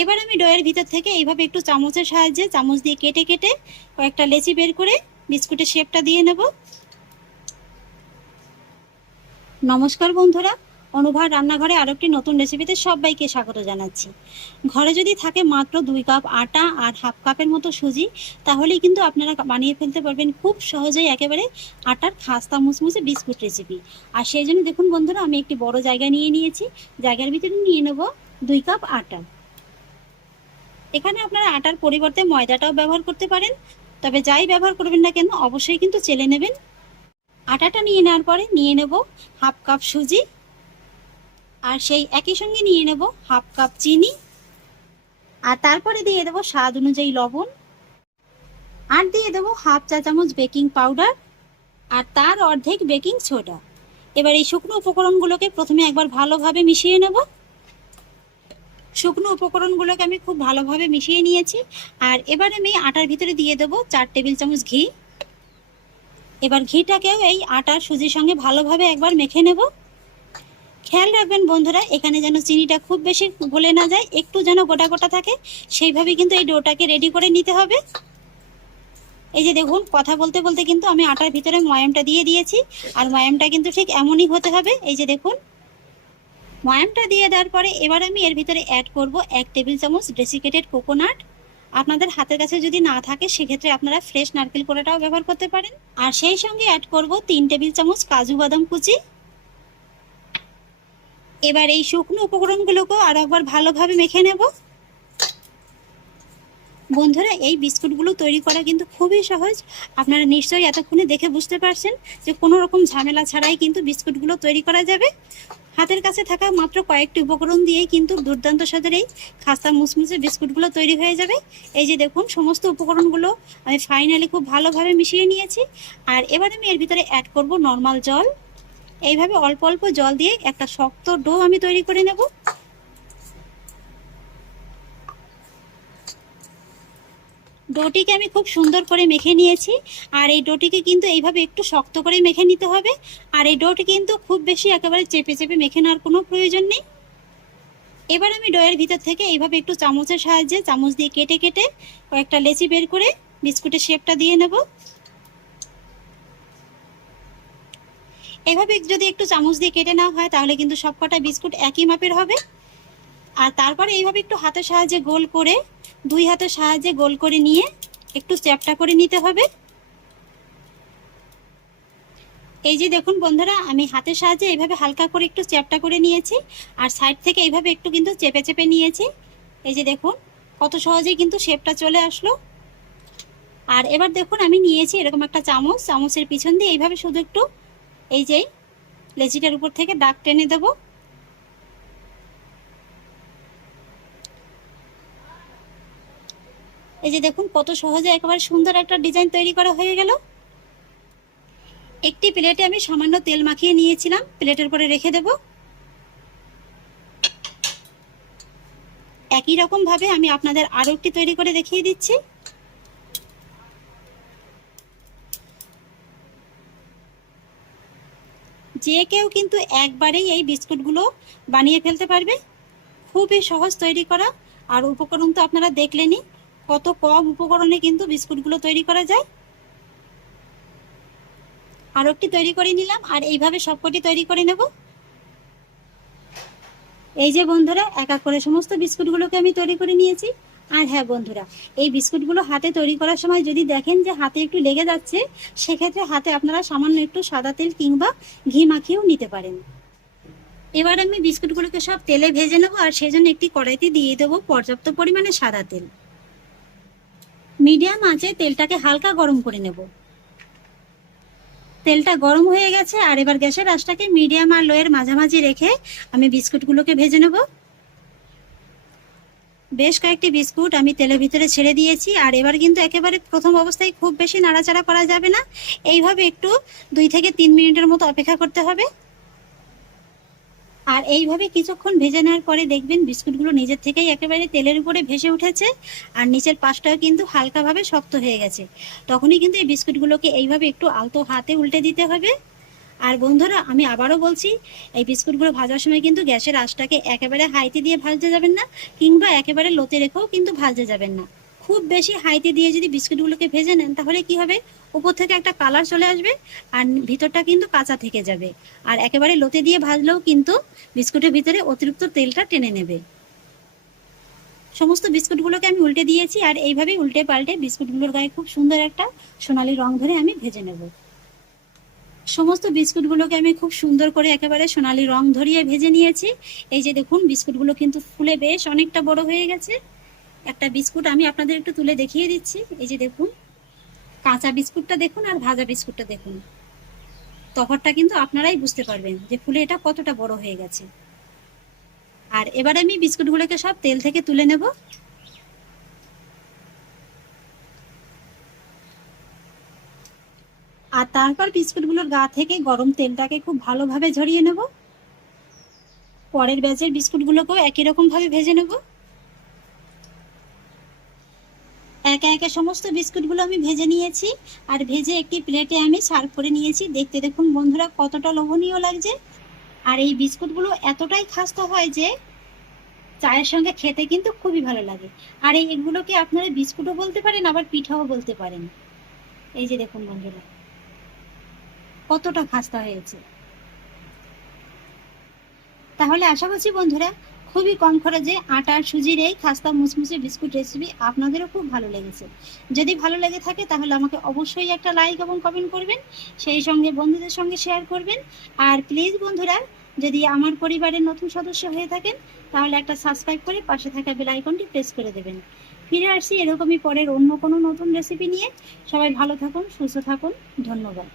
এবার আমি ডয়ের ভিতর থেকে এইভাবে একটু চামচের সাহায্যে চামচ দিয়ে কেটে কেটে কয়েকটা লেচি বের করে বিস্কুটের শেপটা দিয়ে নেব। নমস্কার বন্ধুরা, অনুভার রান্নাঘরে আরও একটি নতুন রেসিপিতে সবাইকে স্বাগত জানাচ্ছি। ঘরে যদি থাকে মাত্র দুই কাপ আটা আর হাফ কাপের মতো সুজি, তাহলেই কিন্তু আপনারা বানিয়ে ফেলতে পারবেন খুব সহজেই একেবারে আটার খাস্তা মুসমুসে বিস্কুট রেসিপি আর সেই জন্য দেখুন বন্ধুরা, আমি একটি বড় জায়গা নিয়ে নিয়েছি। জায়গার ভিতরে নিয়ে নেব দুই কাপ আটা। এখানে আপনারা আটার পরিবর্তে ময়দাটাও ব্যবহার করতে পারেন। তবে যাই ব্যবহার করবেন না কেন, অবশ্যই কিন্তু চেলে নেবেন। আটাটা নিয়ে নেওয়ার পরে নিয়ে নেব হাফ কাপ সুজি। আর সেই একই সঙ্গে নিয়ে নেব হাফ কাপ চিনি। আর তারপরে দিয়ে দেবো স্বাদ অনুযায়ী লবণ। আর দিয়ে দেবো হাফ চা চামচ বেকিং পাউডার। আর তার অর্ধেক বেকিং সোডা। এবার এই শুকনো উপকরণগুলোকে প্রথমে একবার ভালোভাবে মিশিয়ে নেব। শুকনো উপকরণগুলোকে আমি খুব ভালোভাবে মিশিয়ে নিয়েছি। আর এবার আমি আটার ভিতরে দিয়ে দেবো চার টেবিল চামচ ঘি। এবার ঘিটাকেও এই আটার সুজির সঙ্গে ভালোভাবে একবার মেখে নেব। খেয়াল রাখবেন বন্ধুরা, এখানে যেন চিনিটা খুব বেশি গলে না যায়, একটু যেন গোটা গোটা থাকে, সেইভাবে কিন্তু এই ডোটাকে রেডি করে নিতে হবে। এই যে দেখুন, কথা বলতে বলতে কিন্তু আমি আটার ভিতরে ময়ামটা দিয়ে দিয়েছি, আর ময়ামটা কিন্তু ঠিক এমনই হতে হবে। এই যে দেখুন ময়ামটা দিয়ে দেওয়ার পরে এবার আমি এর ভিতরে অ্যাড করব এক টেবিল চামচ ডেসিকেটেড কোকোনাট আপনাদের হাতের কাছে যদি না থাকে, সেক্ষেত্রে আপনারা ফ্রেশ নারকেল কোড়াটাও ব্যবহার করতে পারেন। আর সেই সঙ্গে অ্যাড করব তিন টেবিল চামচ কাজু বাদাম কুচি। এবার এই শুকনো উপকরণগুলোকেও আরও একবার ভালোভাবে মেখে নেব। বন্ধুরা, এই বিস্কুটগুলো তৈরি করা কিন্তু খুবই সহজ। আপনারা নিশ্চয়ই এতক্ষণে দেখে বুঝতে পারছেন যে কোনো রকম ঝামেলা ছাড়াই কিন্তু বিস্কুটগুলো তৈরি করা যাবে। হাতের কাছে থাকা মাত্র কয়েকটি উপকরণ দিয়ে কিন্তু দুর্দান্ত স্বাদের এই খাস্তা মুসমুসে বিস্কুটগুলো তৈরি হয়ে যাবে। এই যে দেখুন, সমস্ত উপকরণগুলো আমি ফাইনালি খুব ভালোভাবে মিশিয়ে নিয়েছি। আর এবার আমি এর ভিতরে অ্যাড করব নর্মাল জল। এইভাবে অল্প অল্প জল দিয়ে একটা শক্ত ডো আমি তৈরি করে নেব। ডোটিকে আমি খুব সুন্দর করে মেখে নিয়েছি। আর এই ডোটিকে কিন্তু এইভাবে একটু শক্ত করে মেখে নিতে হবে। আর এই ডোটি কিন্তু খুব বেশি একেবারে চেপে চেপে মেখে নেওয়ার কোনো প্রয়োজন নেই। এবার আমি ডয়ের ভিতর থেকে এইভাবে একটু চামচের সাহায্যে চামচ দিয়ে কেটে কেটে কয়েকটা লেচি বের করে বিস্কুটের শেপটা দিয়ে নেব। এভাবে যদি একটু চামচ দিয়ে কেটে নেওয়া হয়, তাহলে কিন্তু সবকটা বিস্কুট একই মাপের হবে। আর তারপরে এইভাবে একটু হাতের সাহায্যে গোল করে দুই হাতের সাহায্যে গোল করে নিয়ে একটু চ্যাপটা করে নিতে হবে। এই যে দেখুন বন্ধুরা, আমি হাতের সাহায্যে এইভাবে হালকা করে একটু চ্যাপটা করে নিয়েছি, আর সাইড থেকে এইভাবে একটু কিন্তু চেপে চেপে নিয়েছি। এই যে দেখুন, কত সহজেই কিন্তু শেপটা চলে আসলো। আর এবার দেখুন, আমি নিয়েছি এরকম একটা চামচ, চামচের পিছন দিয়ে এইভাবে শুধু একটু এই যে লেচিটার উপর থেকে দাগ টেনে দেব। এই যে দেখুন, কত সহজে একেবারে সুন্দর একটা ডিজাইন তৈরি করা হয়ে গেল। একটি প্লেটে আমি সামান্য তেল মাখিয়ে নিয়েছিলাম। প্লেটের পরে রেখে দেব। একই রকম ভাবে আমি আপনাদের আরও একটি তৈরি করে দেখিয়ে দিচ্ছি। যে কেউ কিন্তু একবারেই এই বিস্কুটগুলো বানিয়ে ফেলতে পারবে। খুবই সহজ তৈরি করা। আর উপকরণ তো আপনারা দেখলেনই। কত কম উপকরণে কিন্তু বিস্কুটগুলো তৈরি করা যায়? আর একটি তৈরি করে নিলাম, আর এইভাবে সবকটি তৈরি করে নেব। এই যে বন্ধুরা, এক এক করে সমস্ত বিস্কুটগুলোকে আমি তৈরি করে নিয়েছি। আর হ্যাঁ বন্ধুরা, এই বিস্কুটগুলো হাতে তৈরি করার সময় যদি দেখেন যে হাতে একটু লেগে যাচ্ছে, সেক্ষেত্রে হাতে আপনারা সামান্য একটু সাদা তেল কিংবা ঘি মাখিয়েও নিতে পারেন। এবার আমি বিস্কুটগুলোকে সব তেলে ভেজে নেব, আর সেজন্য একটি কড়াইতে দিয়ে দেবো পর্যাপ্ত পরিমাণে সাদা তেল। মিডিয়াম আঁচে তেলটাকে হালকা গরম করে নেব। তেলটা গরম হয়ে গেছে, আর এবার গ্যাসের আঁচটাকে মিডিয়াম আর লোয়ের মাঝামাঝি রেখে আমি বিস্কুটগুলোকে ভেজে নেব। বেশ কয়েকটি বিস্কুট আমি তেলের ভিতরে ছেড়ে দিয়েছি, আর এবার কিন্তু একেবারে প্রথম অবস্থায় খুব বেশি নাড়াচাড়া করা যাবে না। এইভাবে একটু দুই থেকে তিন মিনিটের মতো অপেক্ষা করতে হবে। আর এইভাবে কিছুক্ষণ ভেজে নেওয়ার পরে দেখবেন বিস্কুটগুলো নিজের থেকেই একেবারে তেলের উপরে ভেসে উঠেছে আর নিচের পাশটাও কিন্তু হালকাভাবে শক্ত হয়ে গেছে। তখনই কিন্তু এই বিস্কুটগুলোকে এইভাবে একটু আলতো হাতে উল্টে দিতে হবে। আর বন্ধুরা, আমি আবারও বলছি, এই বিস্কুটগুলো ভাজার সময় কিন্তু গ্যাসের আঁচটাকে একেবারে হাইতে দিয়ে ভাজতে যাবেন না, কিংবা একেবারে লোতে রেখেও কিন্তু ভাজতে যাবেন না। খুব বেশি হাইতে দিয়ে যদি বিস্কুটগুলোকে ভেজে নেন, তাহলে কি হবে? উপর থেকে একটা কালার চলে আসবে আর ভিতরটা কিন্তু কাঁচা থেকে যাবে। আর একেবারে লোতে দিয়ে ভাজলেও কিন্তু বিস্কুটের ভিতরে অতিরিক্ত তেলটা টেনে নেবে। সমস্ত বিস্কুটগুলোকে আমি উল্টে দিয়েছি আর এইভাবেই উল্টে পাল্টে বিস্কুটগুলোর গায়ে খুব সুন্দর একটা সোনালি রং ধরে আমি ভেজে নেব। সমস্ত বিস্কুটগুলোকে আমি খুব সুন্দর করে একেবারে সোনালি রং ধরিয়ে ভেজে নিয়েছি। এই যে দেখুন, বিস্কুটগুলো কিন্তু ফুলে বেশ অনেকটা বড় হয়ে গেছে। একটা বিস্কুট আমি আপনাদের একটু তুলে দেখিয়ে দিচ্ছি। এই যে দেখুন, কাঁচা বিস্কুটটা দেখুন আর ভাজা বিস্কুটটা দেখুন। তফাৎটা কিন্তু আপনারাই বুঝতে পারবেন যে ফুলে এটা কতটা বড় হয়ে গেছে। আর এবার আমি বিস্কুটগুলোকে সব তেল থেকে তুলে নেব। আর তারপর বিস্কুটগুলোর গা থেকে গরম তেলটাকে খুব ভালোভাবে ঝরিয়ে নেব। পরের ব্যাচের বিস্কুটগুলোকেও একই রকম ভাবে ভেজে নেব। একে একে সমস্ত বিস্কুটগুলো আমি ভেজে নিয়েছি। আর ভেজে একটি প্লেটে আমি সার্ভ করে নিয়েছি। দেখতে দেখুন বন্ধুরা কতটা লোভনীয় লাগছে। আর এই বিস্কুটগুলো এতটাই খাস্তা হয় যে চায়ের সঙ্গে খেতে কিন্তু খুবই ভালো লাগে। আর এই এগুলোকে আপনারা বিস্কুটও বলতে পারেন, আবার পিঠাও বলতে পারেন। এই যে দেখুন বন্ধুরা, কতটা খাস্তা হয়েছে। তাহলে আশা করছি বন্ধুরা খুবই কম খরচে আটার সুজির এই খাস্তা মুসমুসে বিস্কুট রেসিপি আপনাদেরও খুব ভালো লেগেছে। যদি ভালো লেগে থাকে তাহলে আমাকে অবশ্যই একটা লাইক এবং কমেন্ট করবেন, সেই সঙ্গে বন্ধুদের সঙ্গে শেয়ার করবেন। আর প্লিজ বন্ধুরা, যদি আমার পরিবারের নতুন সদস্য হয়ে থাকেন, তাহলে একটা সাবস্ক্রাইব করে পাশে থাকা বেল আইকনটি প্রেস করে দেবেন। ফিরে আসছি এরকমই পরের অন্য কোনো নতুন রেসিপি নিয়ে। সবাই ভালো থাকুন, সুস্থ থাকুন, ধন্যবাদ।